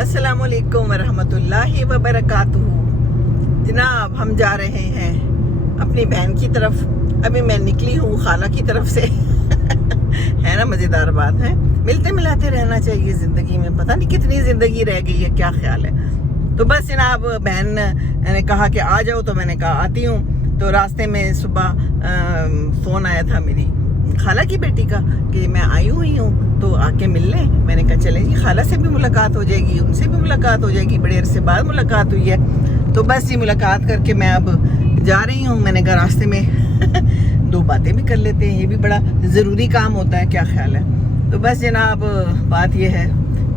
अस्सलाम वालेकुम वरहमतुल्लाहि वबरकातुहू। जनाब हम जा रहे हैं अपनी बहन की तरफ। अभी मैं निकली हूँ खाला की तरफ से है ना, मज़ेदार बात है। मिलते मिलाते रहना चाहिए ज़िंदगी में, पता नहीं कितनी ज़िंदगी रह गई है, क्या ख्याल है। तो बस जनाब बहन ने कहा कि आ जाओ, तो मैंने कहा आती हूँ। तो रास्ते में सुबह फ़ोन आया था मेरी खाला की बेटी का कि मैं आई हुई हूँ तो आके मिल लें। मैंने कहा चलें जी, खाला से भी मुलाकात हो जाएगी, उनसे भी मुलाकात हो जाएगी, बड़े अरसे बाद मुलाकात हुई है। तो बस ये मुलाकात करके मैं अब जा रही हूँ। मैंने कहा रास्ते में दो बातें भी कर लेते हैं, ये भी बड़ा ज़रूरी काम होता है, क्या ख्याल है। तो बस जनाब बात ये है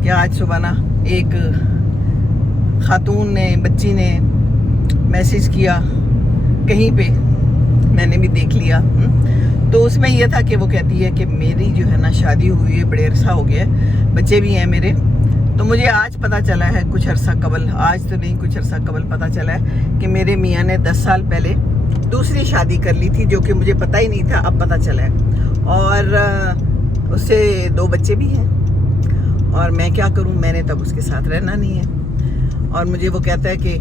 कि आज सुबह ना एक खातून ने, बच्ची ने मैसेज किया कहीं पे, मैंने भी देख लिया। तो उसमें यह था कि वो कहती है कि मेरी जो है ना शादी हुई है, बड़े अरसा हो गया है, बच्चे भी हैं मेरे। तो मुझे आज पता चला है, कुछ अरसा कबल, आज तो नहीं कुछ अरसा कबल पता चला है कि मेरे मियाँ ने 10 साल पहले दूसरी शादी कर ली थी, जो कि मुझे पता ही नहीं था, अब पता चला है। और उससे 2 बच्चे भी हैं। और मैं क्या करूं, मैंने तब उसके साथ रहना नहीं है। और मुझे वो कहता है कि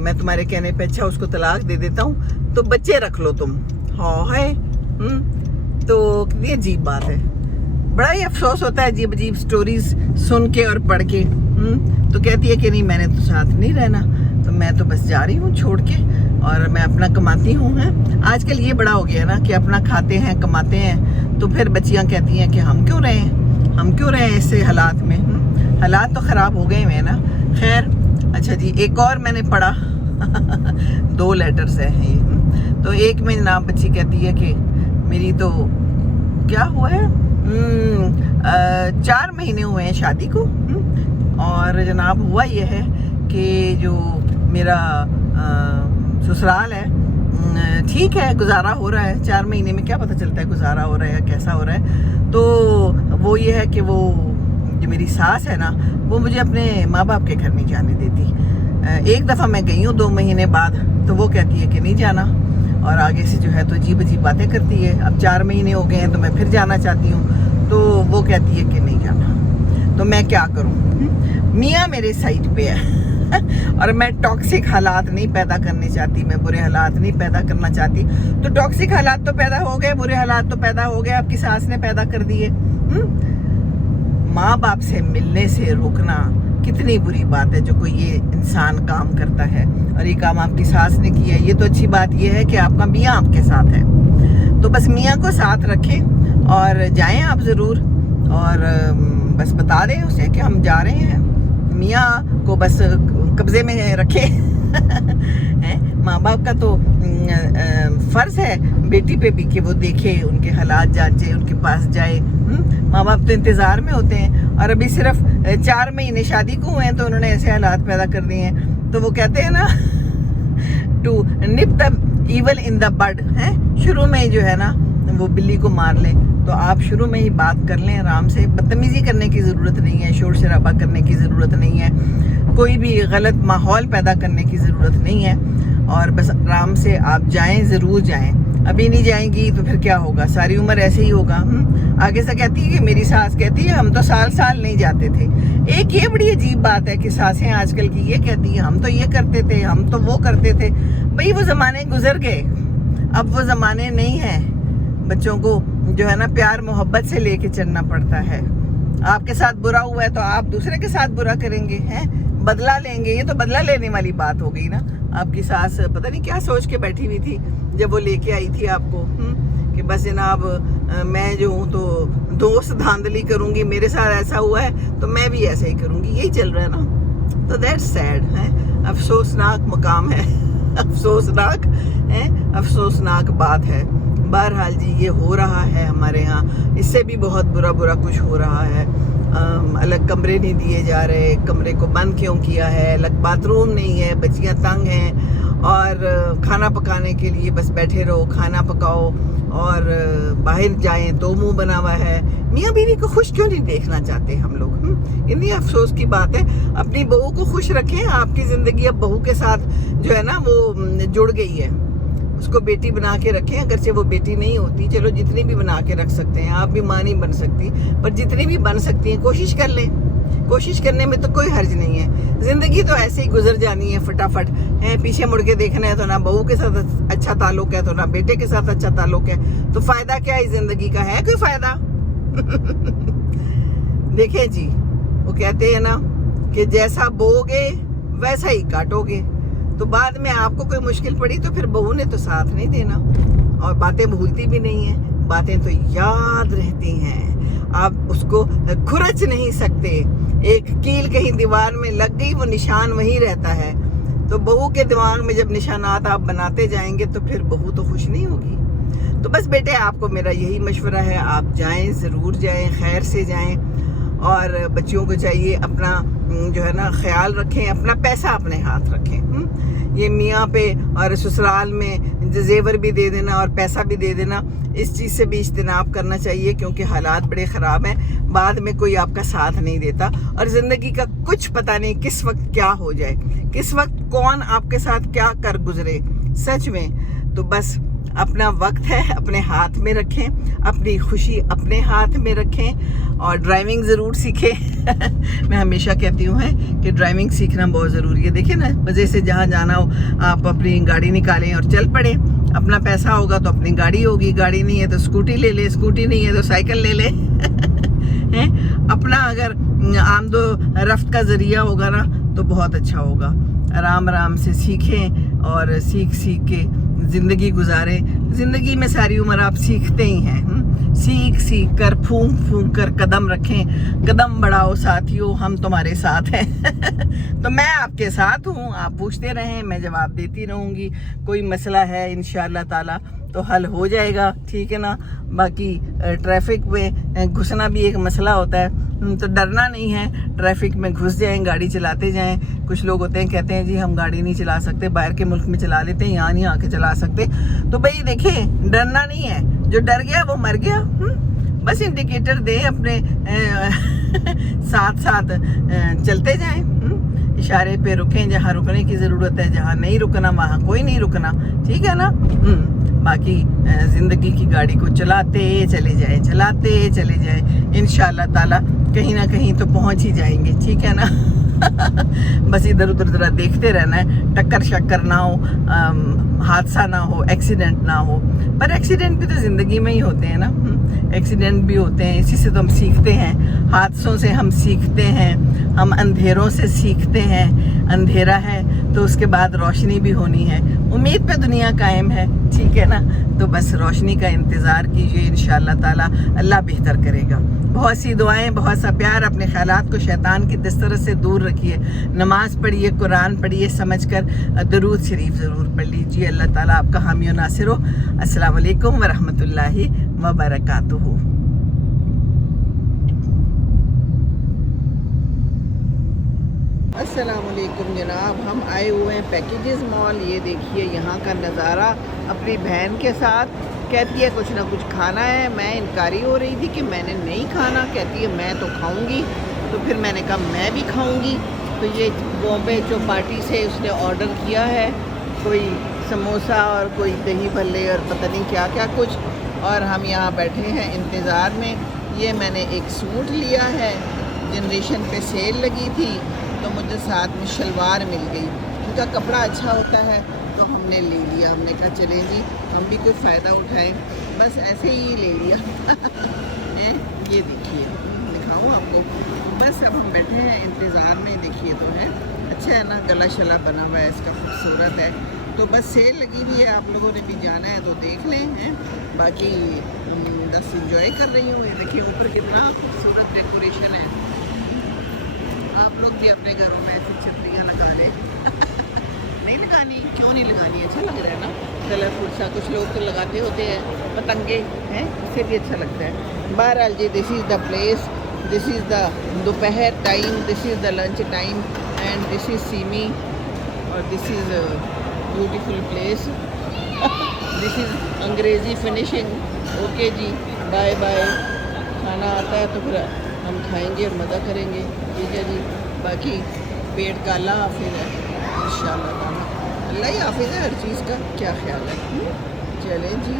मैं तुम्हारे कहने पे अच्छा उसको तलाक दे देता हूं, तो बच्चे रख लो तुम। हाँ है। तो कितनी अजीब बात है, बड़ा ही अफसोस होता है अजीब अजीब स्टोरीज सुन के और पढ़ के। तो कहती है कि नहीं, मैंने तो साथ नहीं रहना, तो मैं तो बस जा रही हूँ छोड़ के, और मैं अपना कमाती हूँ। आजकल ये बड़ा हो गया ना कि अपना खाते हैं, कमाते हैं। तो फिर बच्चियाँ कहती हैं कि हम क्यों रहें ऐसे हालात में। हालात तो ख़राब हो गए हैं ना। खैर अच्छा जी, एक और मैंने पढ़ा 2 लेटर्स हैं ये। तो एक में जनाब बच्ची कहती है कि मेरी तो क्या हुआ है, 4 महीने हुए हैं शादी को। और जनाब हुआ ये है कि जो मेरा ससुराल है, ठीक है, गुजारा हो रहा है। 4 महीने में क्या पता चलता है गुजारा हो रहा है या कैसा हो रहा है। तो वो ये है कि वो जो मेरी सास है ना, वो मुझे अपने माँ बाप के घर नहीं जाने देती। एक दफ़ा मैं गई हूँ 2 महीने बाद, तो वो कहती है कि नहीं जाना, और आगे से जो है तो अजीब अजीब बातें करती है। अब 4 महीने हो गए हैं तो मैं फिर जाना चाहती हूँ, तो वो कहती है कि नहीं जाना। तो मैं क्या करूँ, मियाँ मेरे साइड पे है और मैं टॉक्सिक हालात नहीं पैदा करने चाहती, मैं बुरे हालात नहीं पैदा करना चाहती। तो टॉक्सिक हालात तो पैदा हो गए, बुरे हालात तो पैदा हो गए, आपकी सास ने पैदा कर दिए। माँ बाप से मिलने से रोकना कितनी बुरी बात है जो कोई ये इंसान काम करता है, और ये काम आपकी सास ने किया है। ये तो अच्छी बात ये है कि आपका मियाँ आपके साथ है। तो बस मियाँ को साथ रखें और जाएं आप ज़रूर, और बस बता दें उसे कि हम जा रहे हैं। मियाँ को बस कब्जे में रखें माँ बाप का तो फ़र्ज़ है बेटी पे भी कि वो देखे, उनके हालात जांचे, उनके पास जाए। माँ बाप तो इंतज़ार में होते हैं, और अभी सिर्फ 4 महीने शादी को हुए हैं तो उन्होंने ऐसे हालात पैदा कर दिए हैं। तो वो कहते हैं ना to nip the evil in the bud है, शुरू में ही जो है ना वो बिल्ली को मार ले। तो आप शुरू में ही बात कर लें आराम से, बदतमीज़ी करने की ज़रूरत नहीं है, शोर शराबा करने की ज़रूरत नहीं है, कोई भी गलत माहौल पैदा करने की ज़रूरत नहीं है। और बस आराम से आप जाएं, ज़रूर जाएं। अभी नहीं जाएंगी तो फिर क्या होगा, सारी उम्र ऐसे ही होगा। आगे से कहती है कि मेरी सास कहती है हम तो साल नहीं जाते थे। एक ये बड़ी अजीब बात है कि सासें आजकल की ये कहती है हम तो ये करते थे, हम तो वो करते थे। भाई वो ज़माने गुजर गए, अब वो ज़माने नहीं हैं। बच्चों को जो है ना प्यार मोहब्बत से लेके चलना पड़ता है। आपके साथ बुरा हुआ है तो आप दूसरे के साथ बुरा करेंगे, हैं, बदला लेंगे। ये तो बदला लेने वाली बात हो गई ना। आपकी सास पता नहीं क्या सोच के बैठी हुई थी जब वो लेके आई थी आपको, कि बस जनाब मैं जो हूँ तो दोस्त धांधली करूँगी, मेरे साथ ऐसा हुआ है तो मैं भी ऐसा ही करूँगी, यही चल रहा है ना। तो दैट्स सैड है, अफसोसनाक मकाम है, अफसोसनाक है, अफसोसनाक बात है। बहरहाल जी ये हो रहा है हमारे यहाँ, इससे भी बहुत बुरा कुछ हो रहा है। अलग कमरे नहीं दिए जा रहे, कमरे को बंद क्यों किया है, अलग बाथरूम नहीं है, बच्चियाँ तंग हैं, और खाना पकाने के लिए बस बैठे रहो, खाना पकाओ, और बाहर जाएं तो मुंह बना हुआ है। मियाँ बीवी को खुश क्यों नहीं देखना चाहते हम लोग। इतनी अफसोस की बात है। अपनी बहू को खुश रखें, आपकी ज़िंदगी अब बहू के साथ जो है ना वो जुड़ गई है, उसको बेटी बना के रखें। अगरचे वो बेटी नहीं होती, चलो जितनी भी बना के रख सकते हैं, आप भी माँ नहीं बन सकती, पर जितनी भी बन सकती हैं कोशिश कर लें। कोशिश करने में तो कोई हर्ज नहीं है। जिंदगी तो ऐसे ही गुजर जानी है फटाफट है, पीछे मुड़ के देखना है तो ना बहू के साथ अच्छा ताल्लुक है तो ना बेटे के साथ अच्छा ताल्लुक है, तो फायदा क्या है जिंदगी का, है कोई फायदा? देखें जी, वो कहते हैं ना कि जैसा बोगे वैसा ही काटोगे, तो बाद में आपको कोई मुश्किल पड़ी तो फिर बहू ने तो साथ नहीं देना, और बातें भूलती भी नहीं है, बातें तो याद रहती हैं, आप उसको खुरच नहीं सकते। एक कील कहीं दीवार में लग गई, वो निशान वहीं रहता है। तो बहू के दिमाग में जब निशानात आप बनाते जाएंगे तो फिर बहू तो खुश नहीं होगी। तो बस बेटे, आपको मेरा यही मशवरा है, आप जाएं, ज़रूर जाएं, खैर से जाएं, और बच्चियों को चाहिए अपना जो है ना ख्याल रखें, अपना पैसा अपने हाथ रखें। ये मियाँ पे और ससुराल में जेवर भी दे देना और पैसा भी दे देना, इस चीज़ से भी इज्तनाब करना चाहिए, क्योंकि हालात बड़े ख़राब हैं, बाद में कोई आपका साथ नहीं देता, और ज़िंदगी का कुछ पता नहीं किस वक्त क्या हो जाए, किस वक्त कौन आपके साथ क्या कर गुजरे, सच में। तो बस अपना वक्त है अपने हाथ में रखें, अपनी खुशी अपने हाथ में रखें, और ड्राइविंग ज़रूर सीखें। मैं हमेशा कहती हूँ कि ड्राइविंग सीखना बहुत ज़रूरी है। देखिए ना, वजह से जहाँ जाना हो आप अपनी गाड़ी निकालें और चल पड़े। अपना पैसा होगा तो अपनी गाड़ी होगी, गाड़ी नहीं है तो स्कूटी ले ले, स्कूटी नहीं है तो साइकिल ले ले। हैं, अपना अगर आमदो रफ्त का ज़रिया होगा ना तो बहुत अच्छा होगा। आराम आराम से सीखें और सीख सीख के ज़िंदगी गुजारें। ज़िंदगी में सारी उम्र आप सीखते ही हैं। सीख सीख कर, फूंक फूंक कर कदम रखें, कदम बढ़ाओ साथियों, हम तुम्हारे साथ हैं। तो मैं आपके साथ हूँ, आप पूछते रहें, मैं जवाब देती रहूँगी। कोई मसला है इंशाअल्लाह ताला तो हल हो जाएगा, ठीक है ना। बाकी ट्रैफिक में घुसना भी एक मसला होता है, तो डरना नहीं है, ट्रैफिक में घुस जाएं, गाड़ी चलाते जाएं। कुछ लोग होते हैं कहते हैं जी हम गाड़ी नहीं चला सकते, बाहर के मुल्क में चला लेते हैं, यहाँ नहीं आके चला सकते। तो भाई देखें, डरना नहीं है, जो डर गया वो मर गया। बस इंडिकेटर दें अपने साथ साथ चलते जाएं, इशारे पे रुकें जहाँ रुकने की ज़रूरत है, जहाँ नहीं रुकना वहाँ कोई नहीं रुकना, ठीक है ना। बाकी ज़िंदगी की गाड़ी को चलाते चले जाएं, इंशाअल्लाह ताला कहीं ना कहीं तो पहुँच ही जाएंगे, ठीक है ना। बस इधर उधर ज़रा देखते रहना है, टक्कर शक्कर ना हो, हादसा ना हो, एक्सीडेंट ना हो। पर एक्सीडेंट भी तो ज़िंदगी में ही होते हैं ना, एक्सीडेंट भी होते हैं, इसी से तो हम सीखते हैं, हादसों से हम सीखते हैं, हम अंधेरों से सीखते हैं। अंधेरा है तो उसके बाद रोशनी भी होनी है, उम्मीद पे दुनिया कायम है, ठीक है ना। तो बस रोशनी का इंतज़ार कीजिए, इंशाअल्लाह ताला अल्लाह बेहतर करेगा। बहुत सी दुआएं, बहुत सा प्यार, अपने ख्यालात को शैतान की दस्तरस से दूर रखिए, नमाज पढ़िए, कुरान पढ़िए, समझकर दरूद शरीफ ज़रूर पढ़ लीजिए। अल्लाह ताला आपका हामी और नासिर हो। अस्सलाम वालेकुम व रहमतुल्लाहि व बरकातुहू। अस्सलाम वालेकुम जनाब, हम आए हुए हैं पैकेजेस मॉल। ये देखिए यहाँ का नज़ारा, अपनी बहन के साथ। कहती है कुछ ना कुछ खाना है, मैं इनकारी हो रही थी कि मैंने नहीं खाना, कहती है मैं तो खाऊंगी। तो फिर मैंने कहा मैं भी खाऊंगी। तो ये बॉम्बे चौपाटी से उसने ऑर्डर किया है, कोई समोसा और कोई दही भल्ले और पता नहीं क्या क्या कुछ, और हम यहाँ बैठे हैं इंतज़ार में। ये मैंने एक सूट लिया है, जनरेशन पे सेल लगी थी तो मुझे साथ में शलवार मिल गई, उनका कपड़ा अच्छा होता है तो हमने ले लिया। हमने कहा चलें जी हम भी कोई फ़ायदा उठाएं, बस ऐसे ही ले लिया। ये देखिए, दिखाऊँ आपको। बस अब हम बैठे हैं इंतज़ार में, देखिए तो है, अच्छा है ना, गला शला बना हुआ है इसका, खूबसूरत है। तो बस सेल लगी हुई है, आप लोगों ने भी जाना है तो देख लें हैं। बाकी बस इंजॉय कर रही हूँ। ये देखिए ऊपर कितना खूबसूरत डेकोरेशन है। आप लोग भी अपने घरों में ऐसी छतरियाँ लगा लें। नहीं लगानी, क्यों नहीं लगानी, अच्छा लग रहा है ना, कलरफुल सा। कुछ लोग तो लगाते होते हैं पतंगे, हैं, इससे भी अच्छा लगता है। बहरहाल जी, this is the place, this is the dopahar time, this is the lunch time, and this is Seemi, और this is beautiful place. This is Angrezi finishing. Okay जी, बाय बाय। खाना आता है तो फिर हम खाएंगे और मज़ा करेंगे, ठीक है जी। बाकी पेट का अल्लाह हाफिज़ है, इंशाअल्लाह ताला अल्लाह ही हाफिज़ है हर चीज़ का, क्या ख्याल है। चलें जी।